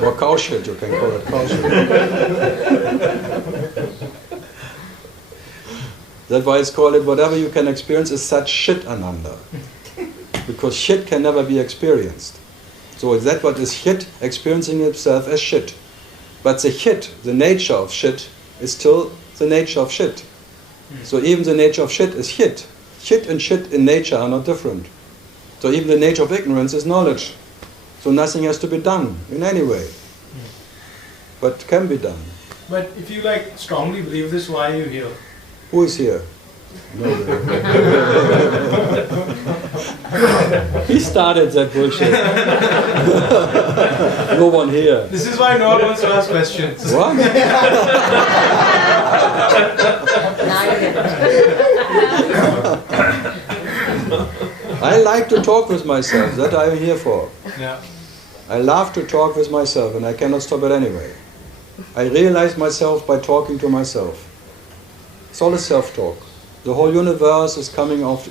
Or cow shit, you can call it cow shit. That's why it's called it, whatever you can experience is such shit ananda. Because shit can never be experienced. So is that what is shit? Experiencing itself as shit. But the shit, the nature of shit, is still the nature of shit. So even the nature of shit is shit. Shit and shit in nature are not different. So even the nature of ignorance is knowledge. So nothing has to be done in any way. But can be done. But if you strongly believe this, why are you here? Who is here? No. He started that bullshit. No one here. This is why no one wants to ask questions. What? I like to talk with myself. That I am here for. Yeah. I love to talk with myself, and I cannot stop it anyway. I realize myself by talking to myself. It's all a self-talk. The whole universe is coming of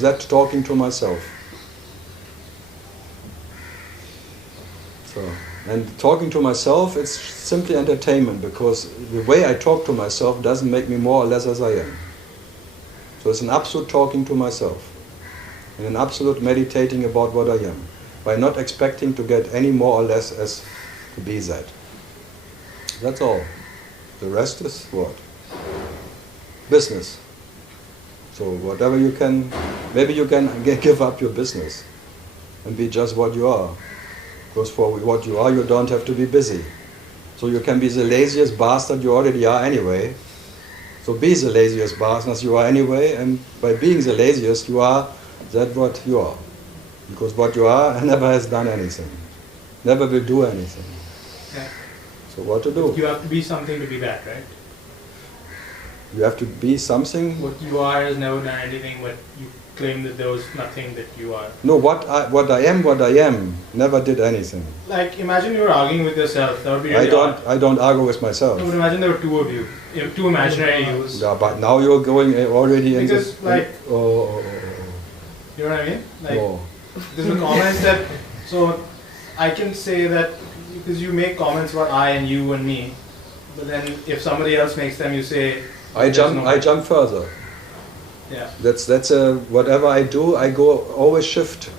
that talking to myself. So, and talking to myself, it's simply entertainment, because the way I talk to myself doesn't make me more or less as I am. So it's an absolute talking to myself, and an absolute meditating about what I am, by not expecting to get any more or less as to be that. That's all. The rest is what? Business. So whatever you can, maybe you can give up your business and be just what you are. Because for what you are, you don't have to be busy. So you can be the laziest bastard you already are anyway. So be the laziest bastard as you are anyway, and by being the laziest, you are that what you are. Because what you are never has done anything. Never will do anything. Yeah. So what to do? You have to be something to be that, right? You have to be something. What you are has never done anything, but you claim that there was nothing that you are. No, what I am, never did anything. Like, imagine you were arguing with yourself. That would be really odd. I don't argue with myself. No, but imagine there were two of you. You have two imaginary yous. Yeah, but now you're going already in because, this. You know what I mean? Like, oh. there's a comment that, so I can say that, because you make comments about I and you and me, but then if somebody else makes them, you say, I jump further. Yeah. That's whatever I do, I always shift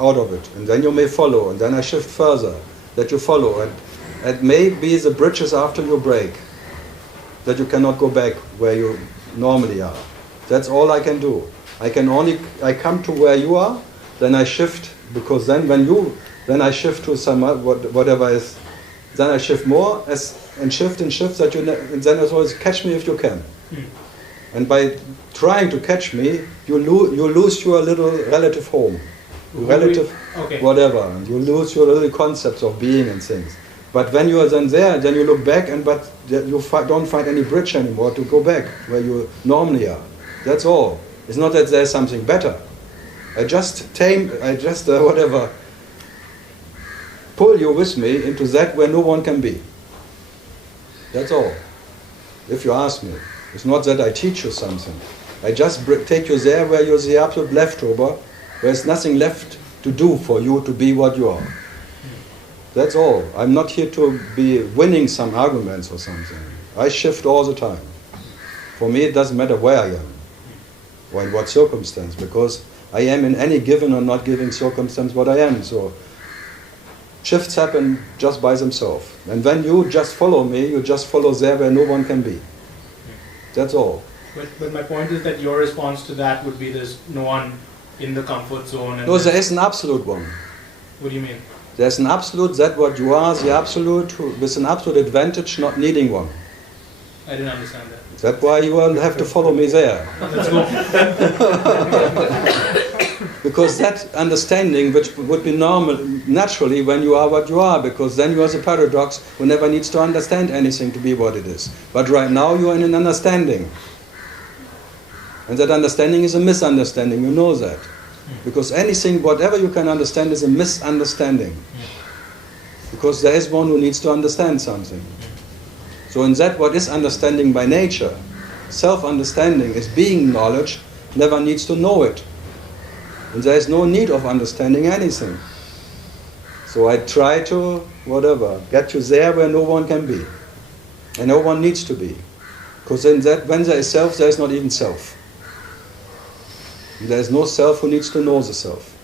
out of it, and then you may follow, and then I shift further, that you follow, and it may be the bridges after you break, that you cannot go back where you normally are. That's all I can do. I come to where you are, then I shift, because then then I shift to some whatever is, then I shift more and shift that and then as always catch me if you can. And by trying to catch me, you lose your little relative home, whatever, and you lose your little concepts of being and things. But when you are then there, then you look back, but you don't find any bridge anymore to go back where you normally are. That's all. It's not that there's something better. I just pull you with me into that where no one can be. That's all. If you ask me. It's not that I teach you something. I just take you there where you're the absolute leftover, where there's nothing left to do for you to be what you are. That's all. I'm not here to be winning some arguments or something. I shift all the time. For me, it doesn't matter where I am or in what circumstance, because I am in any given or not given circumstance what I am. So shifts happen just by themselves. And when you just follow me, you just follow there where no one can be. That's all. But my point is that your response to that would be there's no one in the comfort zone. And no, there is an absolute one. What do you mean? There's an absolute, that what you are, the absolute, with an absolute advantage, not needing one. I didn't understand that. That's why you will have to follow me there. Let's go. Because that understanding, which would be normal, naturally, when you are what you are, because then you are the paradox who never needs to understand anything to be what it is. But right now you are in an understanding. And that understanding is a misunderstanding, you know that. Because anything, whatever you can understand, is a misunderstanding. Because there is one who needs to understand something. So in that, what is understanding by nature, self-understanding is being knowledge, never needs to know it. And there is no need of understanding anything. So I try to, whatever, get you there where no one can be. And no one needs to be. Because when there is self, there is not even self. There is no self who needs to know the self.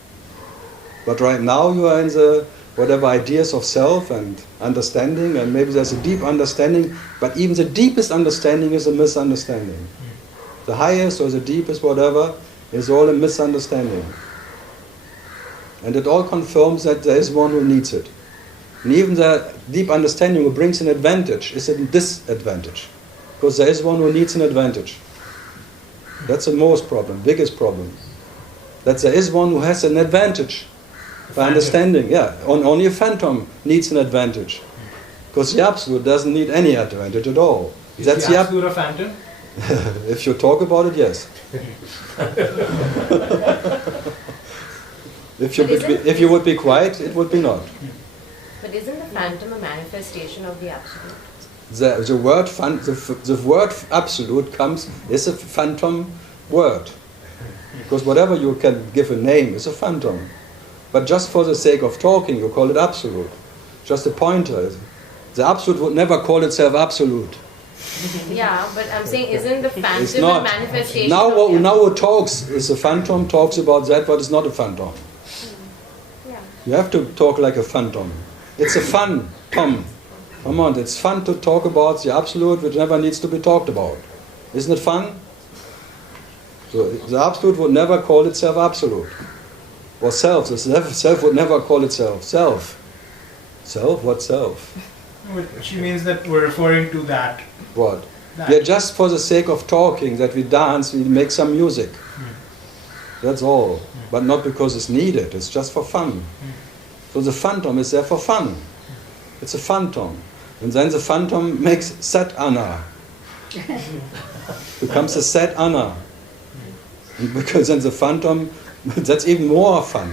But right now you are in the whatever ideas of self and understanding, and maybe there's a deep understanding, but even the deepest understanding is a misunderstanding. The highest or the deepest whatever is all a misunderstanding. And it all confirms that there is one who needs it. And even the deep understanding who brings an advantage is a disadvantage. Because there is one who needs an advantage. That's the most problem, biggest problem. That there is one who has an advantage by understanding. Yeah, only a phantom needs an advantage. Because the absolute doesn't need any advantage at all. Is the absolute a phantom? If you talk about it, yes. If you would be quiet, it would be not. But isn't the phantom a manifestation of the absolute? The word absolute is a phantom word. Because whatever you can give a name is a phantom. But just for the sake of talking, you call it absolute. Just a pointer. The absolute would never call itself absolute. Yeah, but I'm saying, isn't the phantom a manifestation now of the who talks is a phantom, talks about that, but it's not a phantom. Yeah. You have to talk like a phantom. It's a fun, Tom. Come on, it's fun to talk about the absolute which never needs to be talked about. Isn't it fun? So the absolute would never call itself absolute. Or self. The self would never call itself self. Self? What self? Which means that we're referring to that. What? Yeah, just for the sake of talking, that we dance, we make some music. That's all. But not because it's needed, it's just for fun. So the phantom is there for fun. It's a phantom. And then the phantom makes Sat Anna. Becomes a Sat Anna. Because then the phantom, that's even more fun.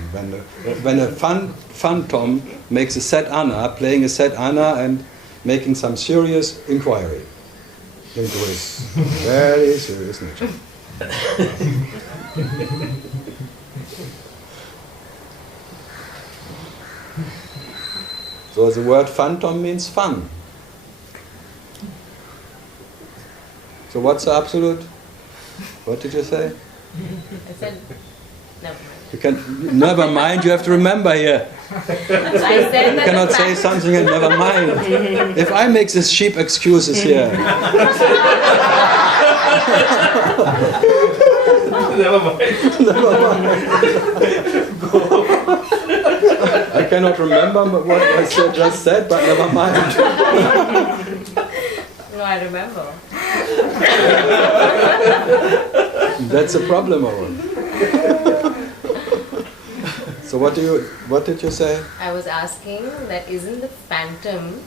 When a phantom makes a Sat Anna, playing a Sat Anna and making some serious inquiry into his very serious nature. So the word phantom means fun. So what's the absolute? What did you say? I said, never mind. You can never mind. You have to remember here. I said You cannot say something and never mind. If I make these cheap excuses here, Never mind. I cannot remember what I just said, but never mind. No, I remember. That's a problem, Owen. So what did you say? I was asking that isn't the phantom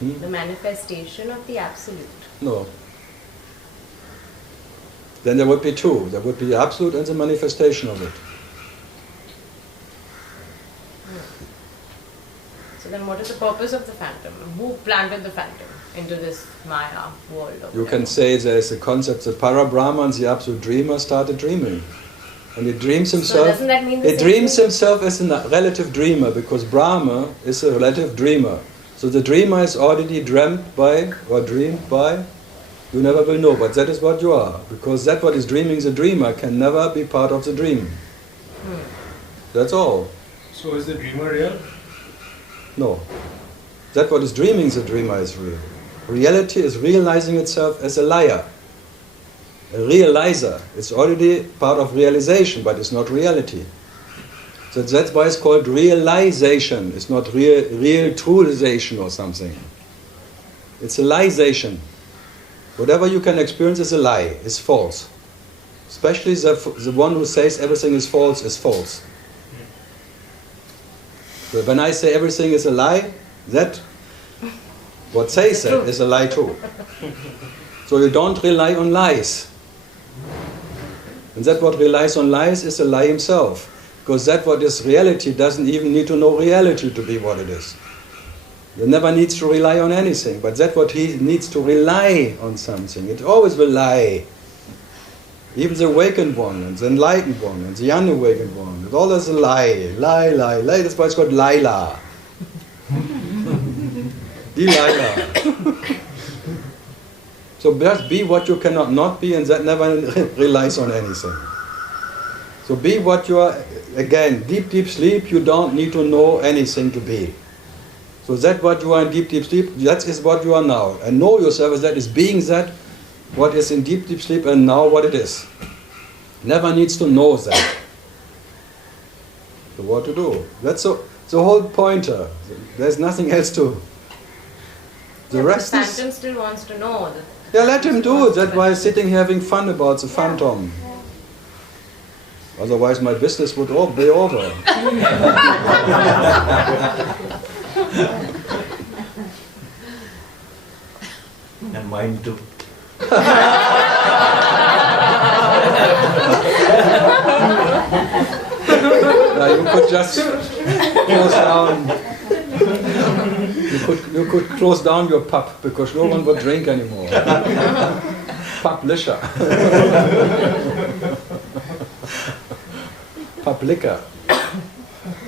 the manifestation of the absolute? No. Then there would be two. There would be the absolute and the manifestation of it. So then what is the purpose of the phantom? Who planted the phantom into this Maya world? You can say there is a concept, the Para-Brahman, the absolute dreamer, started dreaming. And he dreams himself. So doesn't that mean the he same dreams thing? himself as a relative dreamer, because Brahma is a relative dreamer. So the dreamer is already dreamt by, or dreamed by, you never will know, but that is what you are. Because that what is dreaming the dreamer can never be part of the dream. That's all. So is the dreamer real? No. That what is dreaming the dreamer is real. Reality is realizing itself as a liar. A realizer is already part of realization, but it's not reality. So that's why it's called realization. It's not real truization or something. It's a liezation. Whatever you can experience is a lie, is false. Especially the one who says everything is false is false. So when I say everything is a lie, that what says that is a lie too. So you don't rely on lies. And that what relies on lies is a lie himself. Because that what is reality doesn't even need to know reality to be what it is. It never needs to rely on anything. But that what he needs to rely on something. It always will lie. Even the awakened one, and the enlightened one, and the unawakened one. It all is a lie. Lie. That's why it's called Laila. Delilah. So just be what you cannot not be, and that never relies on anything. So be what you are. Again, deep sleep, you don't need to know anything to be. So that what you are in deep sleep, that is what you are now. And know yourself as that is being that, what is in deep sleep, and now what it is. Never needs to know that. So what to do? That's the whole pointer. There's nothing else to. The rest the phantom still wants to know. Yeah, let him do it. That's why I'm sitting here having fun about the phantom. Otherwise my business would all be over. And mine too. You could just close down. You could close down your pub because no one would drink anymore. Publisher. Publica.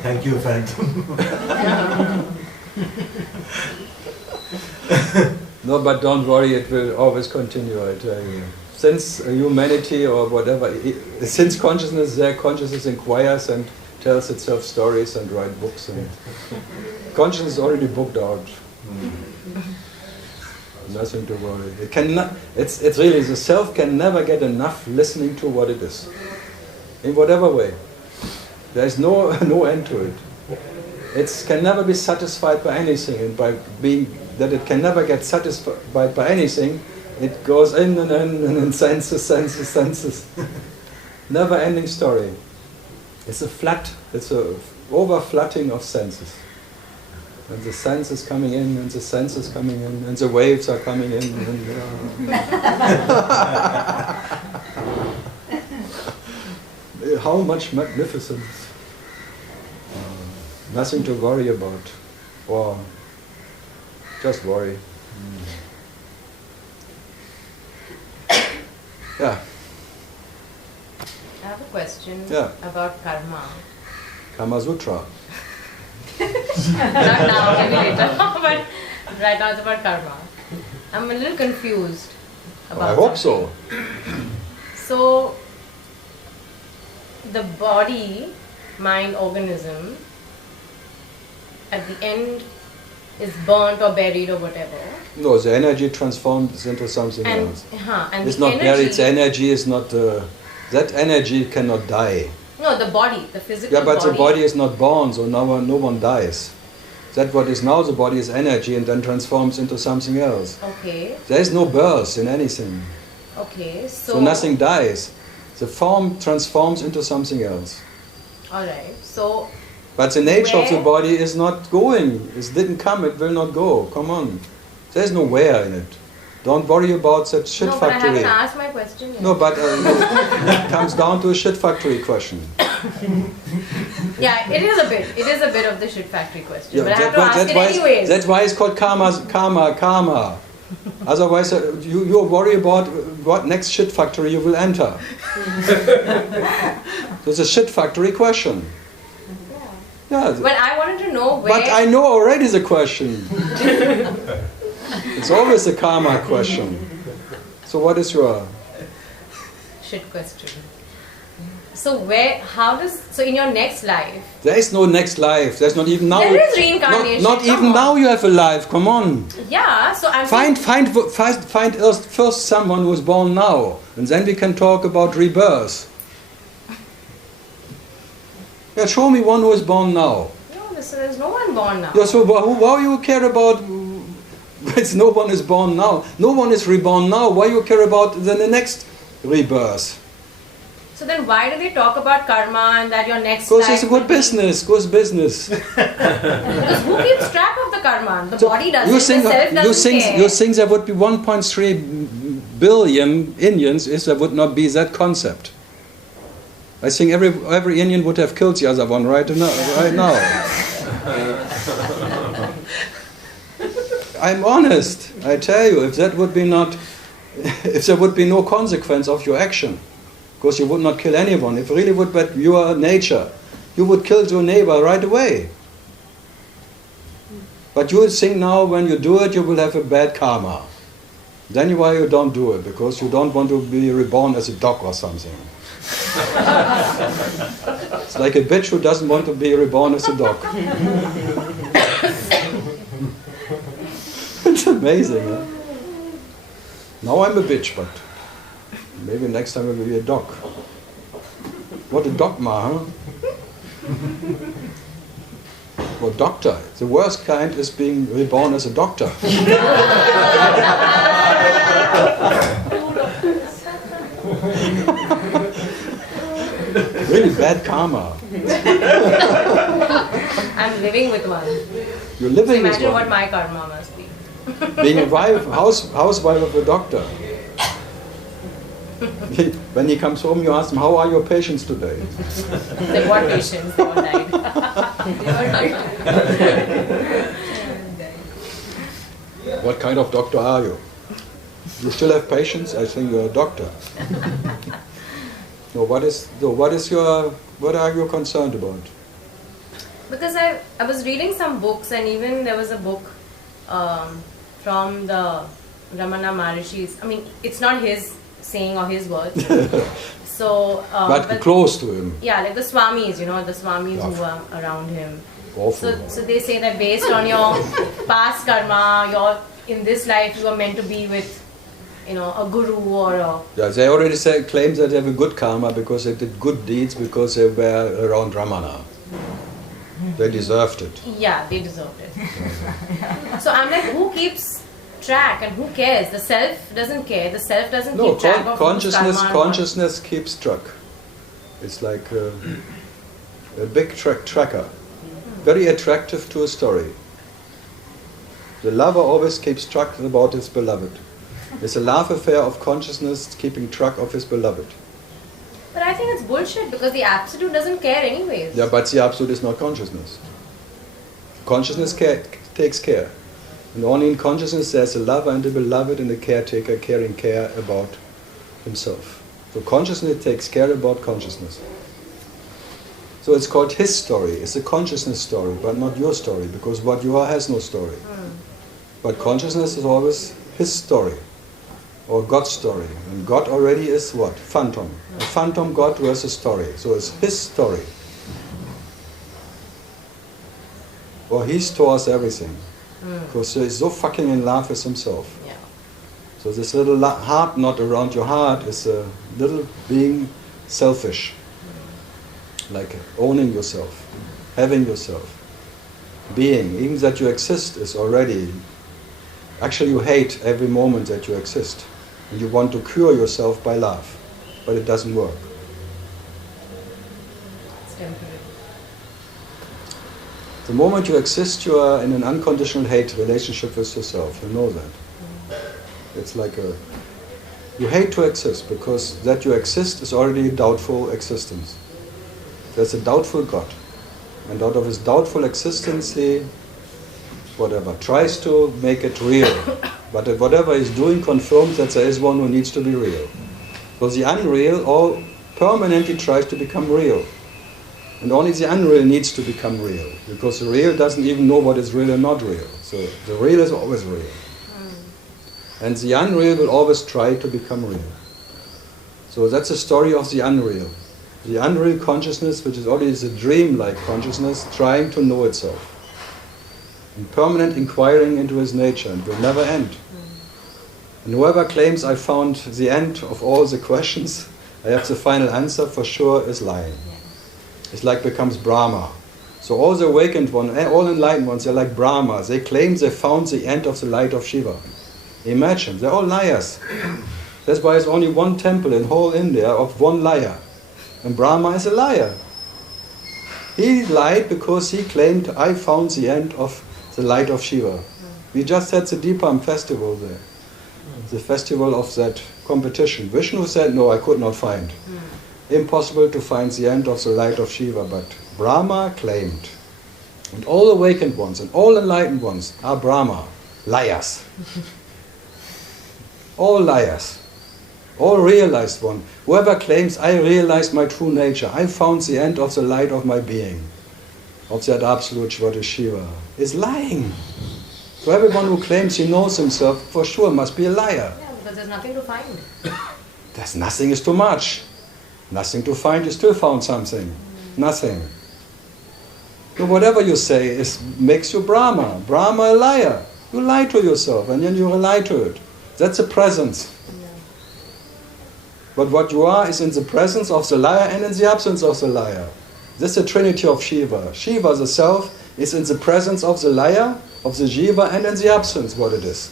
Thank you, Phantom. No, but don't worry, it will always continue, I tell you. Since humanity or whatever, since consciousness, their consciousness inquires and tells itself stories and writes books. And consciousness is already booked out. Nothing to worry. It cannot. It's really the self can never get enough listening to what it is, in whatever way. There is no end to it. It can never be satisfied by anything, and by being that it can never get satisfied by anything, it goes in and senses. Never-ending story. It's a over-flooding of senses. And the senses coming in, and the senses coming in, and the waves are coming in. How much magnificence. Nothing to worry about. Or just worry. Yeah. I have a question about karma. Kama Sutra. Not now, maybe later. But right now it's about karma. I'm a little confused about I hope so. So, the body, mind, organism, at the end is burnt or buried or whatever. No, the energy transforms into something else. And it's the not buried, the energy is not... that energy cannot die. No, the body, the physical body. Yeah, but the body is not born, so no one dies. That what is now the body is energy and then transforms into something else. Okay. There is no birth in anything. Okay, so nothing dies. The form transforms into something else. Alright, so... But the nature of the body is not going. It didn't come, it will not go. Come on. There's no where in it. Don't worry about that shit factory. No, but I haven't asked my question yet. No, but it comes down to a shit factory question. Yeah, it is a bit. It is a bit of the shit factory question. Yeah, but I have to ask it anyways. That's why it's called karma. Otherwise, you worry about what next shit factory you will enter. So it's a shit factory question. Yeah. But I wanted to know where... But I know already the question. It's always a karma question. So what is your... Shit question. So so in your next life... There is no next life. There's not even now... There is reincarnation. Not even now you have a life. Come on. Yeah, so I'm... Find first someone who is born now. And then we can talk about rebirth. Yeah, show me one who is born now. No, there's no one born now. Yeah, so why you care about... It's no one is born now. No one is reborn now. Why you care about the next rebirth? So then why do they talk about karma and that your next life... Because it's a good business. Good business. Because who keeps track of the karma? The body doesn't. The self doesn't care. You think there would be 1.3 billion Indians if there would not be that concept? I think every Indian would have killed the other one right now. I'm honest. I tell you, if there would be no consequence of your action, Because you would not kill anyone. If really would be your nature, you would kill your neighbor right away. But you think now when you do it, you will have a bad karma. Then why you don't do it? Because you don't want to be reborn as a dog or something. It's like a bitch who doesn't want to be reborn as a dog. It's amazing. Huh? Now I'm a bitch, but maybe next time I will be a dog. What a dogma, huh? Well, doctor. The worst kind is being reborn as a doctor. Really bad karma. I'm living with one. You're living with Imagine one. what my karma must be. Being a housewife of a doctor. When he comes home, you ask him, how are your patients today? Like what patients? They all died. They all died. What kind of doctor are you? You still have patients? I think you're a doctor. No, what are you concerned about? Because I was reading some books, and even there was a book from the Ramana Maharishi's. I mean, it's not his saying or his words. So, but close to him. Yeah, like the Swamis, the Swamis Yeah. who were around him. Awful. So they say that based on your past karma, in this life you are meant to be with, a guru or a... Yeah, they already claim that they have a good karma because they did good deeds because they were around Ramana. They deserved it. Yeah, they deserved it. So I'm like, who keeps track and who cares? The self doesn't care. The self doesn't keep track of consciousness. karma. Consciousness keeps track. It's like a big tracker, very attractive to a story. The lover always keeps track about his beloved. It's a love affair of consciousness keeping track of his beloved. But I think it's bullshit because the absolute doesn't care anyways. Yeah, but the absolute is not consciousness. Consciousness takes care. And only in consciousness there's a lover and a beloved and a caretaker caring care about himself. So consciousness takes care about consciousness. So it's called his story. It's a consciousness story, but not your story, because what you are has no story. But consciousness is always his story, or God's story. And God already is what? Phantom. A phantom God who has a story. So it's his story. Or he stores everything. Because he's so fucking in love with himself. Yeah. So this little heart knot around your heart is a little being selfish. Like owning yourself, having yourself, being. Even that you exist is already... Actually you hate every moment that you exist. And you want to cure yourself by love. But it doesn't work. It's temporary. The moment you exist, you are in an unconditional hate relationship with yourself. You know that. It's like you hate to exist because that you exist is already a doubtful existence. There's a doubtful God. And out of his doubtful existence, he tries to make it real. But whatever he's doing confirms that there is one who needs to be real. So the unreal all permanently tries to become real. And only the unreal needs to become real. Because the real doesn't even know what is real and not real. So the real is always real. And the unreal will always try to become real. So that's the story of the unreal. The unreal consciousness, which is already the dream-like consciousness, trying to know itself. And permanent inquiring into his nature, and will never end. And whoever claims I found the end of all the questions, I have the final answer, for sure is lying. It's like becomes Brahma. So all the awakened ones, all enlightened ones, they're like Brahma. They claim they found the end of the light of Shiva. Imagine, they're all liars. That's why there's only one temple in whole India of one liar. And Brahma is a liar. He lied because he claimed, I found the end of the light of Shiva. We just had the Deepam festival there. The festival of that competition. Vishnu said, no, I could not find. Impossible to find the end of the light of Shiva, but Brahma claimed. And all awakened ones and all enlightened ones are Brahma. Liars. All liars. All realized one. Whoever claims, I realized my true nature, I found the end of the light of my being, of that absolute Shvata Shiva, is lying. So everyone who claims he knows himself, for sure must be a liar. Yeah, because there's nothing to find. There's nothing is too much. Nothing to find, you still found something. Nothing. So whatever you say makes you Brahma. Brahma a liar. You lie to yourself and then you lie to it. That's a presence. Yeah. But what you are is in the presence of the liar and in the absence of the liar. This is the trinity of Shiva. Shiva, the self, is in the presence of the liar, of the Jiva, and in the absence, what it is.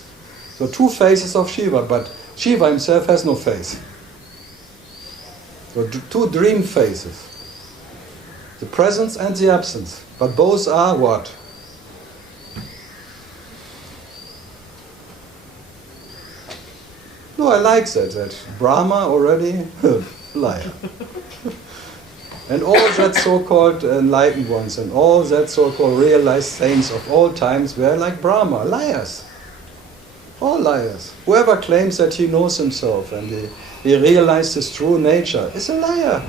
So two faces of Shiva, but Shiva himself has no face. So two dream faces. The presence and the absence. But both are what? No, I like that Brahma already, liar. And all that so-called enlightened ones and all that so-called realized saints of all times were like Brahma, liars. All liars. Whoever claims that he knows himself and he realized his true nature is a liar.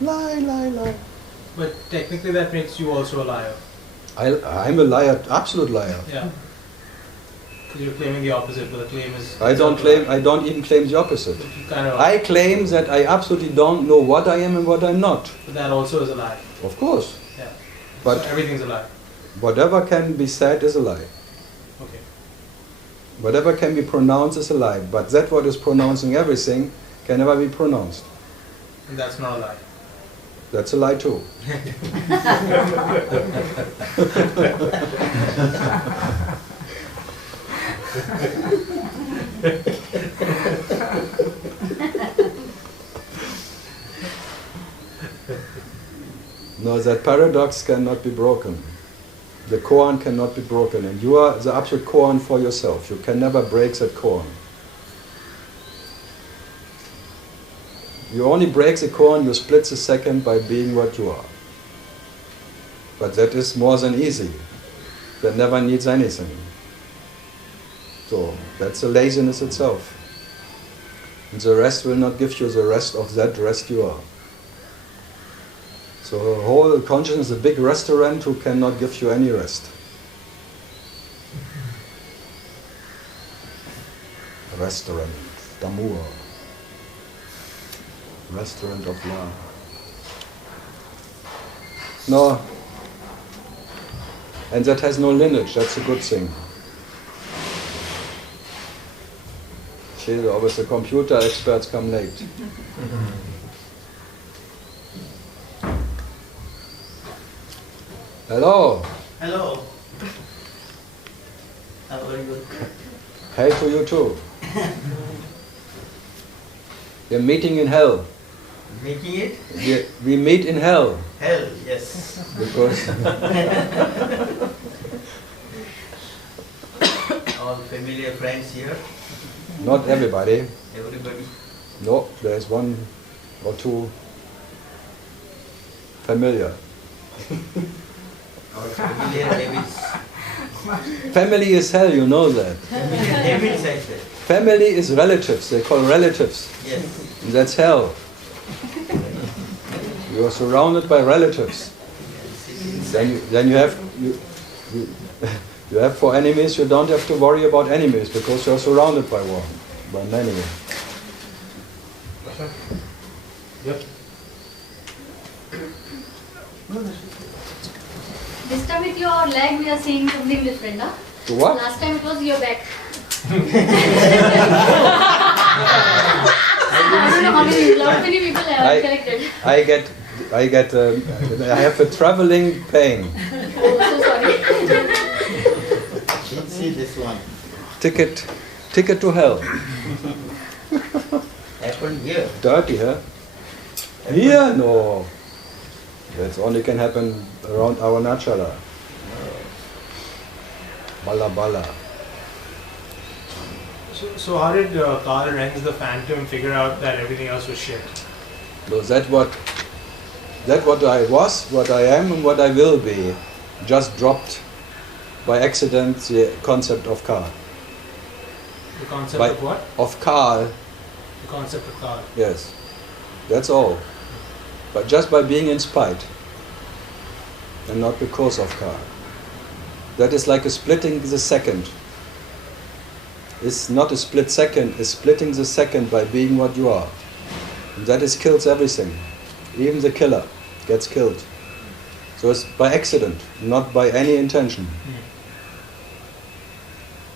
Lie. But technically that makes you also a liar. I'm a liar, absolute liar. Yeah. Because you're claiming the opposite, but the claim is... I don't even claim the opposite. You kind of, I claim that I absolutely don't know what I am and what I'm not. but that also is a lie. Of course. Yeah. But So everything's a lie. whatever can be said is a lie. Okay. Whatever can be pronounced is a lie. But that what is pronouncing everything can never be pronounced. And that's not a lie. That's a lie too. No, that paradox cannot be broken. The koan cannot be broken, and you are the absolute koan for yourself. You can never break that koan. You only break the koan, you split the second by being what you are. But that is more than easy. That never needs anything. So that's the laziness itself. And the rest will not give you the rest of that rest you are. So the whole consciousness is a big restaurant who cannot give you any rest. Restaurant, d'amour. Restaurant of love. No. And that has no lineage, that's a good thing. See, always the computer experts come late. Hello. Hello. How are you? Hey to you too. We're meeting in hell. Making it? We meet in hell. Hell, yes. Because All familiar friends here. not everybody. Everybody. No, there's one or two familiar. Our familiar habits. Family is hell, you know that. Familiar habits, I said. Family is relatives, they call relatives. Yes. And that's hell. You are surrounded by relatives. Then you have you have for enemies, you don't have to worry about enemies because you are surrounded by one, by many. Yep. This time with your leg we are seeing something different, huh? To what? Last time it was your back. I don't know how many people have collected. I have a traveling pain. Oh, so sorry. Let's see this one. Ticket to hell. Happened here. Dirty, huh? Here? No. That only can happen around Arunachala. Bala bala. So how did Karl Renz, the Phantom, figure out that everything else was shit? So that what I was, what I am, and what I will be, just dropped by accident the concept of Karl. The concept By- of what? Of Karl, The concept of Karl. yes. That's all. But just by being in spite. And not because of Karl. That is like a splitting the second. It's not a split second, it's splitting the second by being what you are. And that is kills everything. Even the killer gets killed. So it's by accident, not by any intention.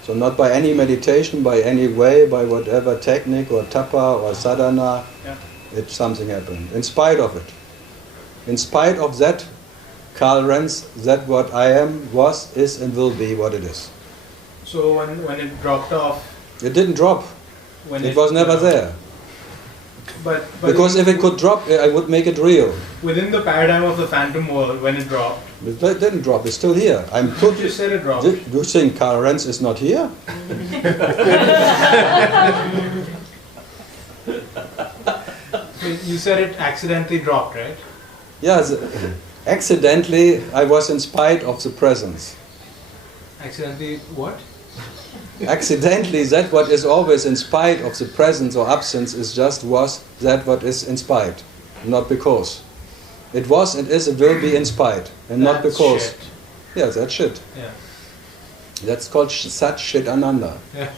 So not by any meditation, by any way, by whatever technique or tapa or sadhana, Yeah. something happened. In spite of it. In spite of that, Karl Renz, that what I am, was, is and will be what it is. So when it dropped off, It didn't drop. when It was never there. But Because if it could drop, I would make it real. within the paradigm of the phantom world, when it dropped, It didn't drop, it's still here. I'm you totally... just said it dropped. You think Karl Renz is not here? You said it accidentally dropped, right? Yes. Accidentally, I was in spite of the presence. Accidentally what? Accidentally, that what is always in spite of the presence or absence is just was that what is in spite, not because. It was, it is, it will be in spite, and not That's because. shit. Yeah, that's shit. Yeah. That's called Sat Shit Ananda. Yeah.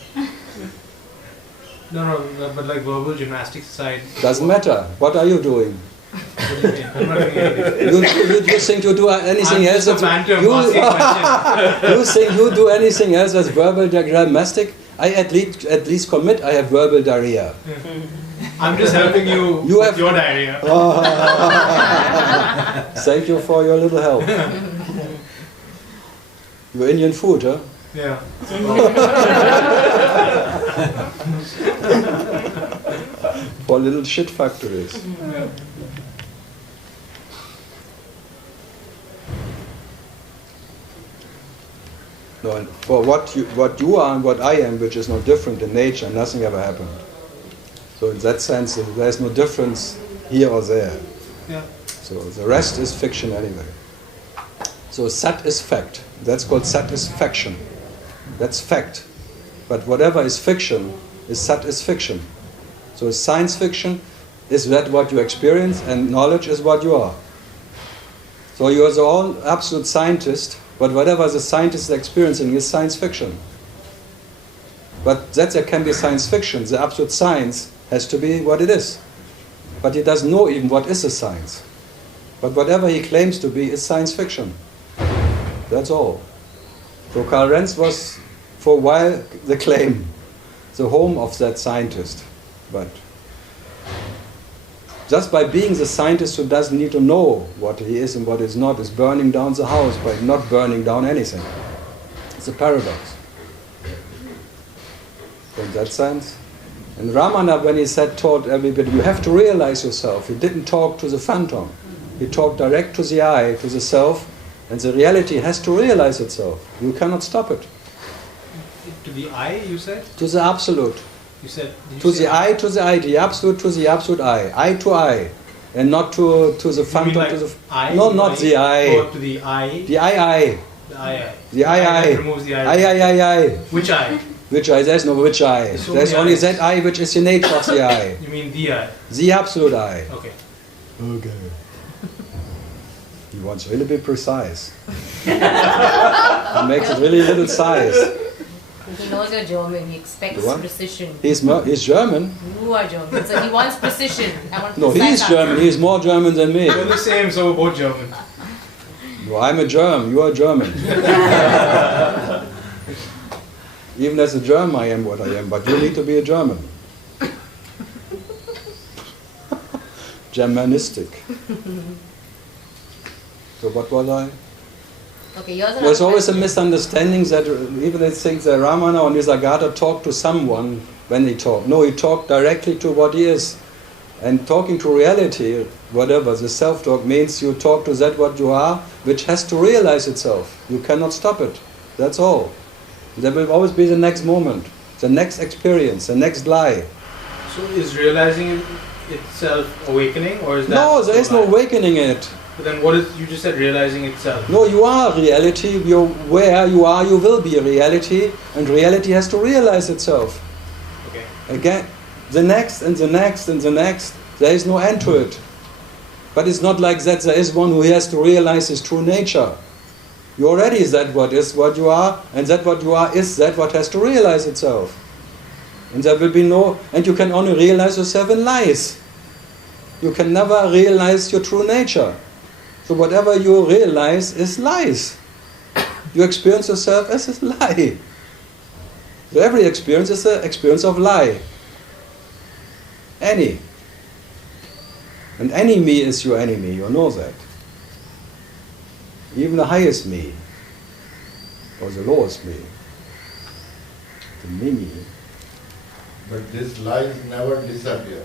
No, but like verbal gymnastics aside. Doesn't matter. What are you doing? What do you mean? I'm not doing anything. You think you do anything I'm else? just a phantom you, asking questions. you think you do anything else as verbal gymnastic? I at least commit I have verbal diarrhea. I'm just helping you, You with have- your diarrhea. Thank you for your little help. Your Indian food, huh? Yeah. For little shit factories. Yeah. No, and for what you are and what I am, which is no different in nature, nothing ever happened. So in that sense, there's no difference here or there. Yeah. So the rest is fiction anyway. So sat is fact. That's called satisfaction. That's fact. But whatever is fiction is sat is fiction. So science fiction is that what you experience, and knowledge is what you are. So you are the all absolute scientist, but whatever the scientist is experiencing is science fiction. But that there can be science fiction. The absolute science has to be what it is. But he doesn't know even what is a science. But whatever he claims to be is science fiction. That's all. So Karl Renz was for a while the claim, the home of that scientist. But just by being the scientist who doesn't need to know what he is and what is not, is burning down the house by not burning down anything. It's a paradox. In that sense. And Ramana, when he taught everybody, you have to realize yourself. He didn't talk to the phantom. He talked direct to the I, to the self, and the reality has to realize itself. You cannot stop it. To the I, you said? To the absolute. You said. Did you To say the I, to the I, the absolute to the absolute I to I, and not to the You mean phantom like to the. I? No, not the I. Or to the I. The I. The I. The I. that removes the I. I. Which I? Which I? There's no which I. There's so There's many only I's. that I which is the nature of the I. You mean the I? The absolute I. Okay. Okay. He wants really be precise. He makes it really little size. He knows you're German. He expects The what? precision. He's German. You are German, so he wants precision. I want No, precise he's answer. German. He's more German than me. We're the same, so we're both German. No, I'm a Germ. You are German. Even as a German, I am what I am. But you need to be a German. Germanistic. So what was I? Okay, yours There's always a misunderstanding that even they think that Ramana or Nisargadatta talk to someone when they talk. No, he talked directly to what he is. And talking to reality, whatever, the self-talk means you talk to that what you are, which has to realize itself. You cannot stop it. That's all. There will always be the next moment, the next experience, the next lie. So is realizing itself awakening, or is that? No, there is no lie? awakening it. But then what is, you just said realizing itself. No, you are reality. Where you are, you will be a reality, and reality has to realize itself. Again, the next and the next and the next. There is no end to it. But it's not like that there is one who has to realize his true nature. You already is that what is what you are, and that what you are is that what has to realize itself. And there will be no, and you can only realize yourself in lies. You can never realize your true nature. So whatever you realize is lies. You experience yourself as a lie. So every experience is an experience of lie. Any. And any me is your enemy, you know that. Even the highest me, or the lowest me, the mini. But these lies never disappear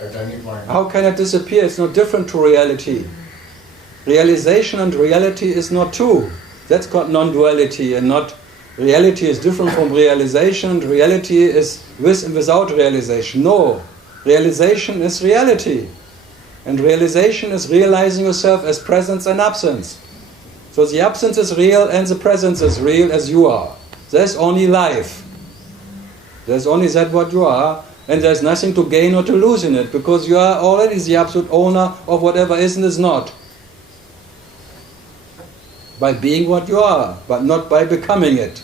at any point. How can it disappear? It's not different to reality. Realization and reality is not two. That's called non-duality, and not reality is different from realization, and reality is with and without realization. No, realization is reality. And realization is realizing yourself as presence and absence. So the absence is real and the presence is real as you are. There's only life. There's only that what you are, and there's nothing to gain or to lose in it, because you are already the absolute owner of whatever is and is not. By being what you are, but not by becoming it.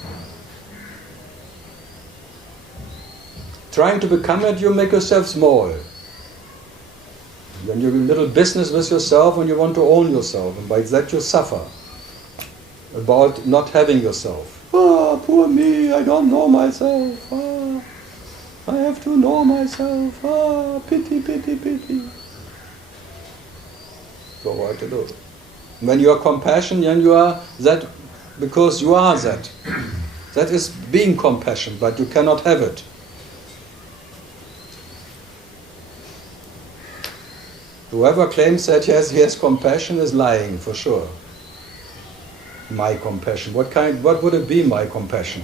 Trying to become it, you make yourself small. Then you do little business with yourself and you want to own yourself, and by that you suffer about not having yourself. Ah, poor me, I don't know myself. Ah, I have to know myself. Ah, pity, pity, pity. So what to do? When you are compassion, then you are that because you are that. That is being compassion, but you cannot have it. Whoever claims that he has compassion is lying, for sure. My compassion. What would it be, my compassion?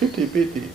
Pity, pity.